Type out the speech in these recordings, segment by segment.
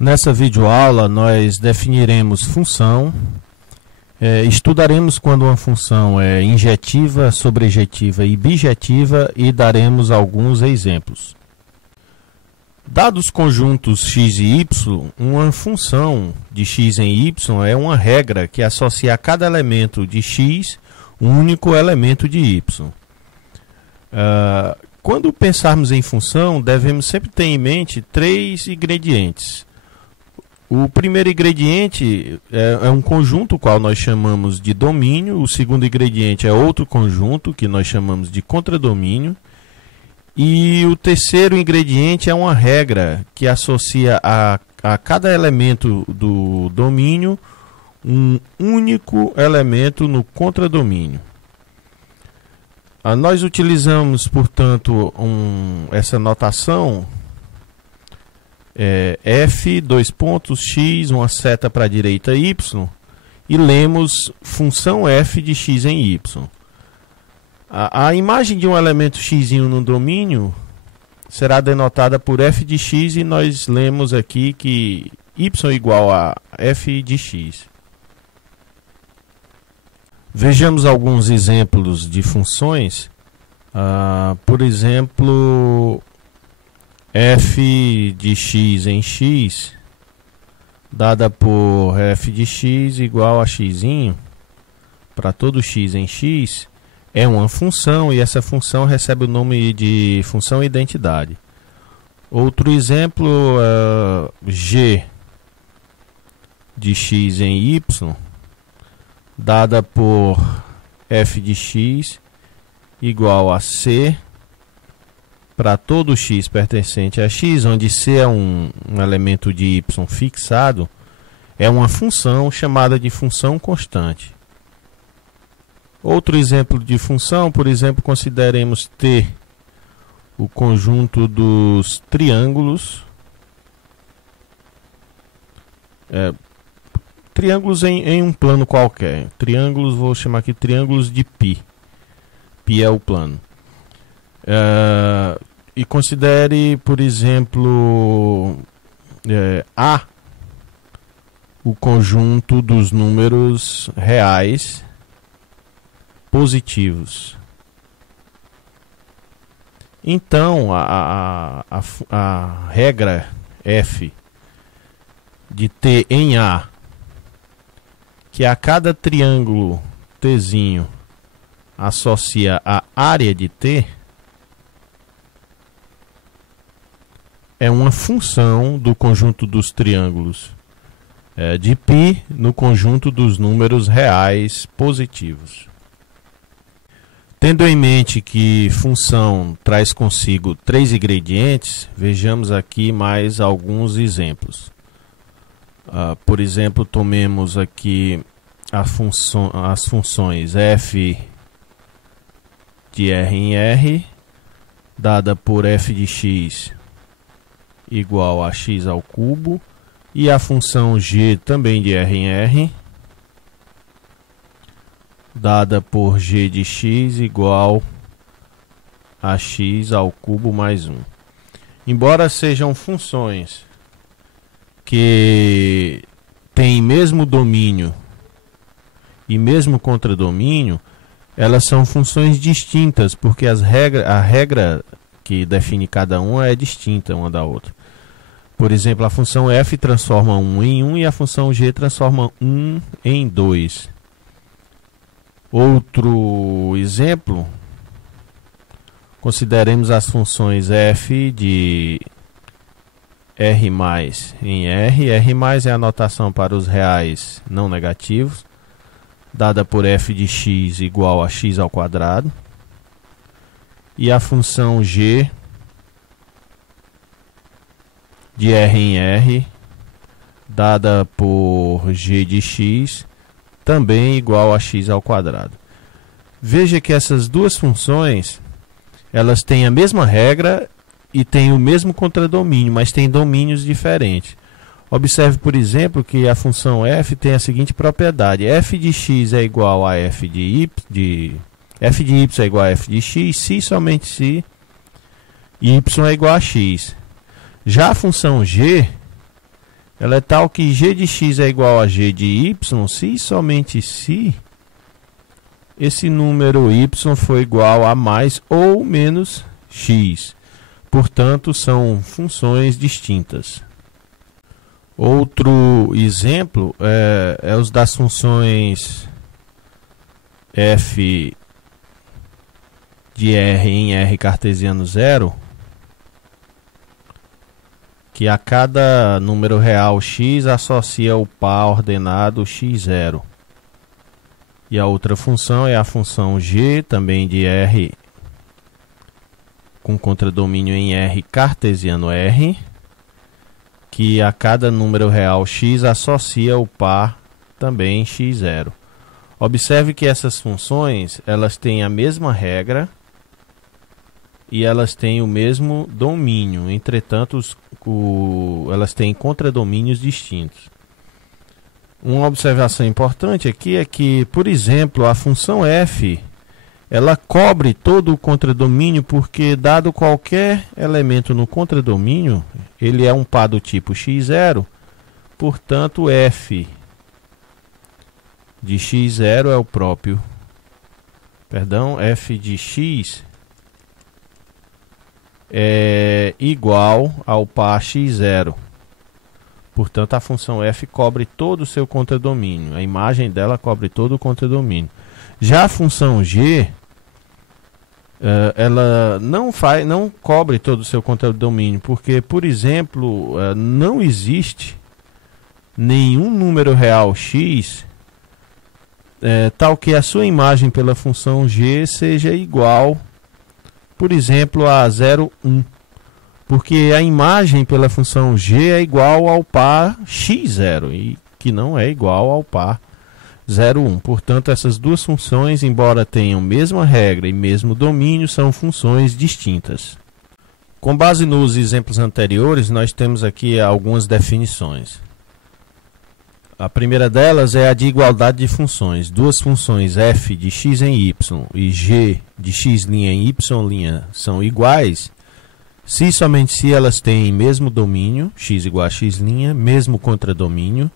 Nessa videoaula nós definiremos função, estudaremos quando uma função é injetiva, sobrejetiva e bijetiva e daremos alguns exemplos. Dados conjuntos x e y, uma função de x em y é uma regra que associa a cada elemento de x um único elemento de y. Quando pensarmos em função, devemos sempre ter em mente três ingredientes. O primeiro ingrediente é um conjunto, qual nós chamamos de domínio. O segundo ingrediente é outro conjunto, que nós chamamos de contradomínio. E o terceiro ingrediente é uma regra que associa a cada elemento do domínio um único elemento no contradomínio. Nós utilizamos, portanto, essa notação f, dois pontos, x, uma seta para a direita y, e lemos função f de x em y. A imagem de um elemento x no domínio será denotada por f de x e nós lemos aqui que y é igual a f de x. Vejamos alguns exemplos de funções. Por exemplo, f de x em x, dada por f de x igual a x para todo x em x, é uma função e essa função recebe o nome de função identidade. Outro exemplo, g de x em y, dada por f de x igual a c para todo x pertencente a x, onde c é um elemento de y fixado, é uma função chamada de função constante. Outro exemplo de função, por exemplo, consideremos T o conjunto dos triângulos, triângulos em um plano qualquer. Triângulos, vou chamar aqui triângulos de π. π é o plano. E considere, por exemplo, A o conjunto dos números reais positivos. Então, a regra f de T em A, que a cada triângulo Tzinho associa a área de T, é uma função do conjunto dos triângulos de π no conjunto dos números reais positivos. Tendo em mente que função traz consigo três ingredientes, vejamos aqui mais alguns exemplos. Por exemplo, tomemos aqui as funções f de r em r, dada por f de x igual a x ao cubo, e a função g também de r em r, dada por g de x igual a x ao cubo mais 1. Embora sejam funções que têm mesmo domínio e mesmo contradomínio, elas são funções distintas, porque a regra que define cada uma é distinta uma da outra. Por exemplo, a função f transforma 1 em 1 e a função g transforma 1 em 2. Outro exemplo, consideremos as funções f de r mais em r. R mais é a notação para os reais não negativos, dada por f de x igual a x ao quadrado. E a função g de r em r, dada por g de x também igual a x ao quadrado. Veja que essas duas funções, elas têm a mesma regra e têm o mesmo contradomínio, mas têm domínios diferentes. Observe, por exemplo, que a função f tem a seguinte propriedade: f de x é igual a f de y, f de y é igual a f de x, se somente se y é igual a x. Já a função g ela é tal que g de x é igual a g de y se e somente se esse número y for igual a mais ou menos x. Portanto, são funções distintas. Outro exemplo é os das funções f de R em R cartesiano 0, que a cada número real x associa o par ordenado x0. E a outra função é a função g, também de R, com contradomínio em R cartesiano R, que a cada número real x associa o par também x0. Observe que essas funções elas têm a mesma regra e elas têm o mesmo domínio, entretanto elas têm contradomínios distintos. Uma observação importante aqui é que, por exemplo, a função f ela cobre todo o contradomínio porque, dado qualquer elemento no contradomínio, ele é um par do tipo x0, portanto f de x0 é o próprio, f de x é igual ao par x0. Portanto, a função f cobre todo o seu contradomínio. A imagem dela cobre todo o contradomínio. Já a função g, ela não cobre todo o seu contradomínio, porque, por exemplo, não existe nenhum número real x tal que a sua imagem pela função g seja igual, por exemplo, a 0, 1. Porque a imagem pela função g é igual ao par x0, e que não é igual ao par 0, 1. Portanto, essas duas funções, embora tenham mesma regra e mesmo domínio, são funções distintas. Com base nos exemplos anteriores, nós temos aqui algumas definições. A primeira delas é a de igualdade de funções. Duas funções f de x em y e g de x' em y' são iguais se e somente se elas têm mesmo domínio, x igual a x', mesmo contradomínio,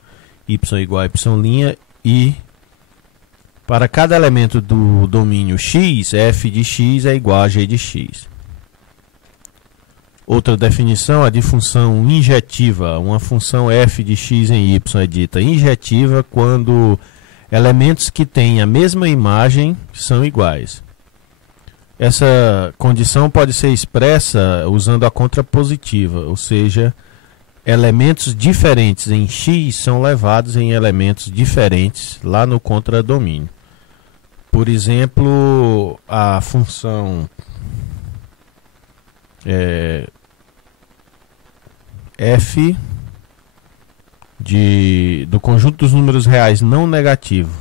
y igual a y', e para cada elemento do domínio x, f de x é igual a g de x. Outra definição é de função injetiva. Uma função f de x em y é dita injetiva quando elementos que têm a mesma imagem são iguais. Essa condição pode ser expressa usando a contrapositiva, ou seja, elementos diferentes em x são levados em elementos diferentes lá no contradomínio. Por exemplo, a função f do conjunto dos números reais não negativos,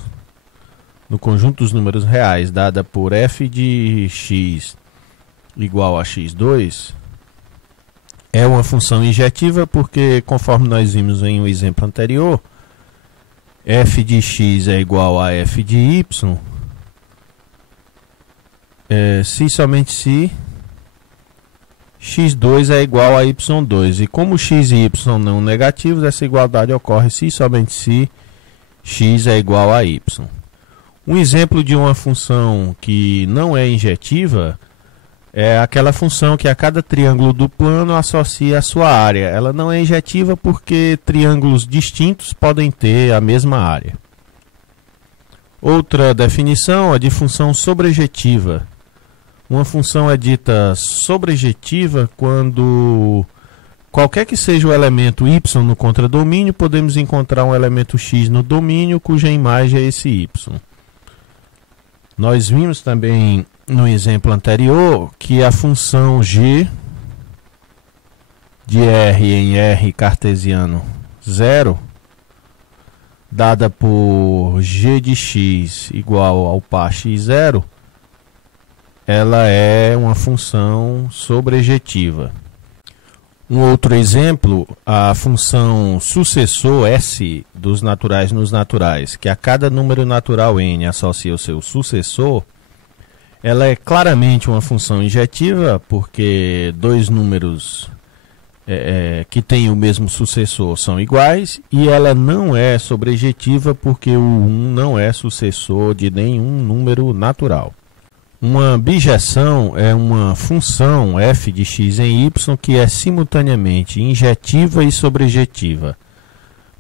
no conjunto dos números reais, dada por f de x igual a x2, é uma função injetiva porque, conforme nós vimos em um exemplo anterior, f de x é igual a f de y, se somente se x2 é igual a y2. E como x e y não negativos, essa igualdade ocorre se somente se x é igual a y. Um exemplo de uma função que não é injetiva é aquela função que a cada triângulo do plano associa a sua área. Ela não é injetiva porque triângulos distintos podem ter a mesma área. Outra definição é de função sobrejetiva. Uma função é dita sobrejetiva quando qualquer que seja o elemento y no contradomínio, podemos encontrar um elemento x no domínio cuja imagem é esse y. Nós vimos também no exemplo anterior que a função g de R em R cartesiano 0, dada por g de x igual ao par x0, ela é uma função sobrejetiva. Um outro exemplo, a função sucessor S dos naturais nos naturais, que a cada número natural n associa o seu sucessor, ela é claramente uma função injetiva, porque dois números que tem o mesmo sucessor são iguais, e ela não é sobrejetiva porque o 1 não é sucessor de nenhum número natural. Uma bijeção é uma função f de x em y que é simultaneamente injetiva e sobrejetiva.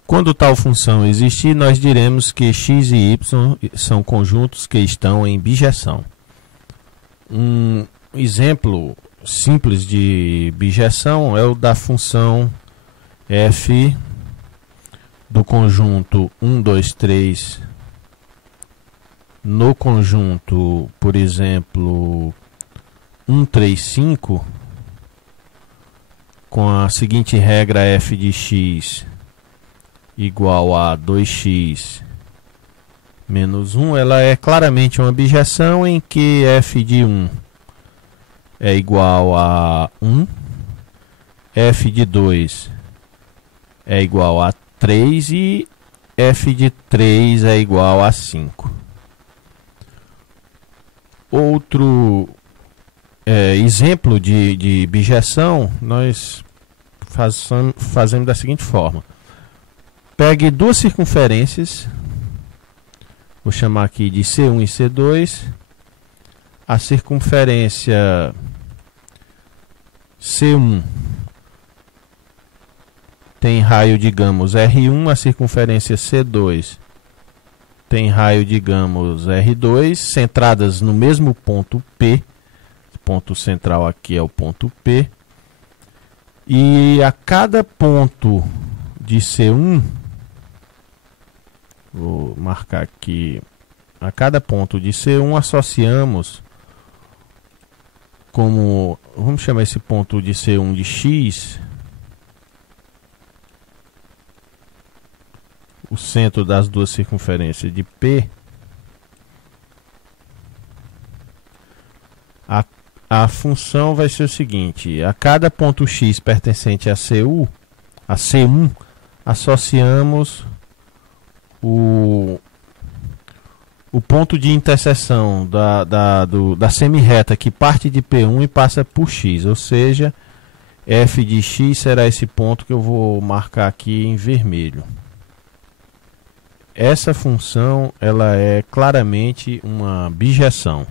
Quando tal função existir, nós diremos que x e y são conjuntos que estão em bijeção. Um exemplo simples de bijeção é o da função f do conjunto 1, 2, 3 no conjunto, por exemplo, 1, 3, 5, com a seguinte regra f de x igual a 2x menos 1, ela é claramente uma bijeção em que f de 1 é igual a 1, f de 2 é igual a 3 e f de 3 é igual a 5. Outro exemplo de bijeção nós fazemos da seguinte forma. Pegue duas circunferências, vou chamar aqui de C1 e C2. A circunferência C1 tem raio, digamos, R1, a circunferência C2 tem raio, digamos, R2, centradas no mesmo ponto P. O ponto central aqui é o ponto P. E a cada ponto de C1, vou marcar aqui, a cada ponto de C1 associamos como, vamos chamar esse ponto de C1 de x, o centro das duas circunferências de P, a função vai ser o seguinte: a cada ponto x pertencente a C1, associamos o ponto de interseção da semirreta que parte de P1 e passa por x, ou seja, f de x será esse ponto que eu vou marcar aqui em vermelho. Essa função ela é claramente uma bijeção.